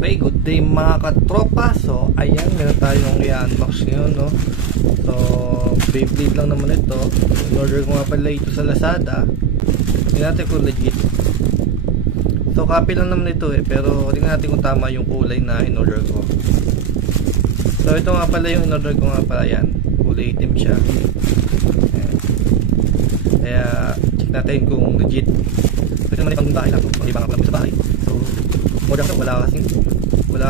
Okay, good day mga katropa. So, ayan, meron tayong i-unbox ngayon, no? So, Beyblade lang naman ito. In-order ko nga pala ito sa Lazada. Tingnan natin kung legit. So, copy lang naman ito pero tingnan natin kung tama yung kulay na in-order ko. So, ito nga pala yung in-order ko nga pala, yan. Kulay itim siya. Ayan. Kaya, check natin kung legit. Ito naman yung pang bahay lang. Pang ibang lang sa bahay. So, modern ko, wala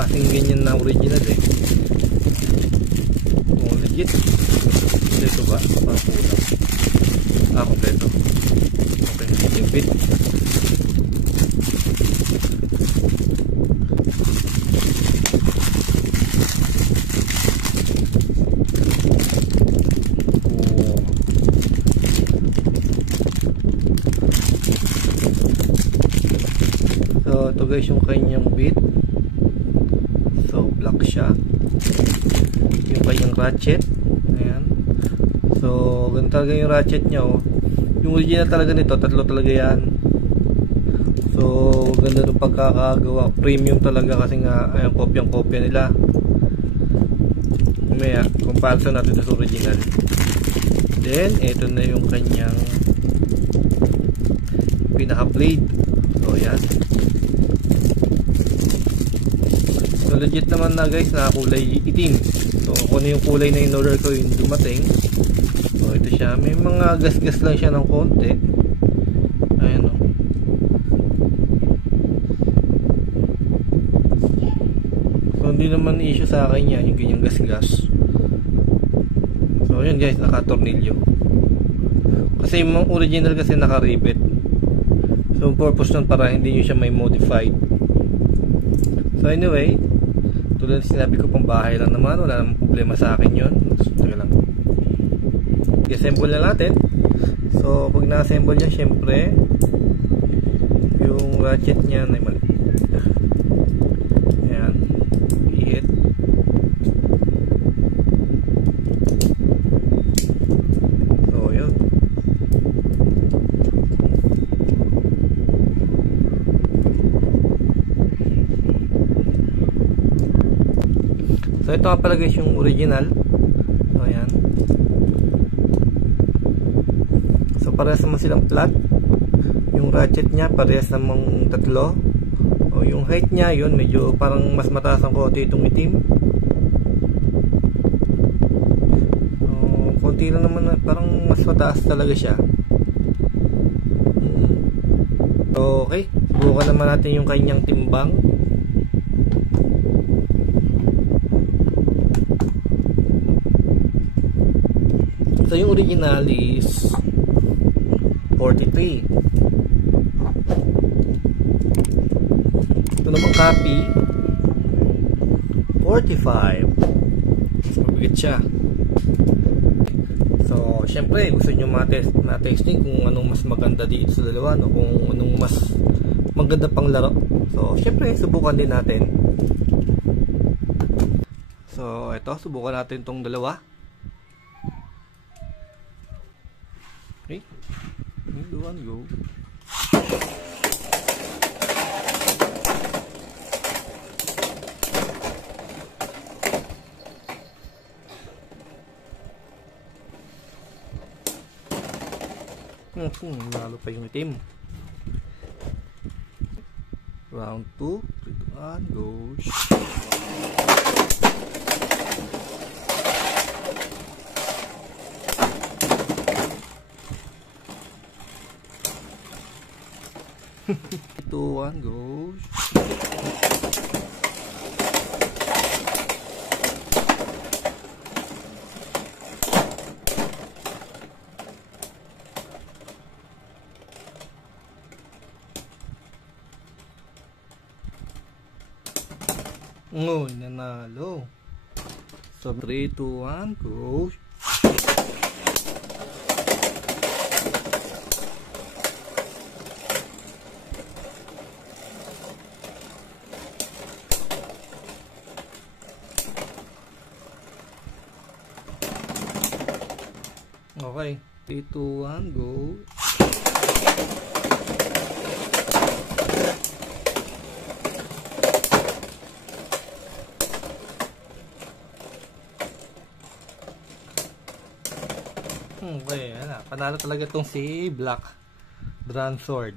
kasing ganyan na original kung legit ito ba? Parang kulang. Kompleto. Okay, yung bit. So ito guys yung kanyang bit. So black siya. Yung kanyang ratchet. Ayan. So ganun talaga yung ratchet nya, oh. Yung original talaga nito, tatlo talaga yan. So ganda ng pagkakagawa. Premium talaga kasi nga ayan, kopyang-kopya nila. Mamaya comparison natin sa original. Then ito na yung kanyang pinaka blade. So ayan. So legit naman na guys, na kulay itim. So kung ano yung kulay na in-order ko yung dumating. So ito siya, may mga gas-gas lang siya ng konti. Ayan o. So hindi naman issue sa akin yan, yung ganyang gas-gas. So yun guys, naka-tornilyo. Kasi yung original kasi naka-rivet. So purpose nun para hindi nyo siya may modified. So anyway, tulad sinabi ko, pang bahay lang naman, wala namang problema sa akin yun. So lang, i-assemble na natin. So pag na-assemble niya, syempre yung ratchet niya ay mali. Ayan, i-hit. So yun. So ito nga pala guys yung original. So ayan. So parehas naman silang flat. Yung ratchet nya parehas namang tatlo. O yung height nya yun, medyo parang mas mataas ang konti itong itim. So konti lang naman, parang mas mataas talaga siya. So okay, subukan naman natin yung kanyang timbang. So yung original is 43. Ito naman copy 45. Mabigat siya. So syempre gusto nyo ma-testing kung anong mas maganda dito sa dalawa, no? Kung anong mas maganda pang laro. So syempre subukan din natin. So ito, subukan natin tong dalawa. Okay, 3, 2, 1, go. Lalo pa yung itim. Round 2, 3, 2, 1, go. Two, one, go. Ngoy, nanalo. So 3, 2, 1, go. Okay, 3, 2, 1, go. Panalo talaga itong si Black Drawn Sword.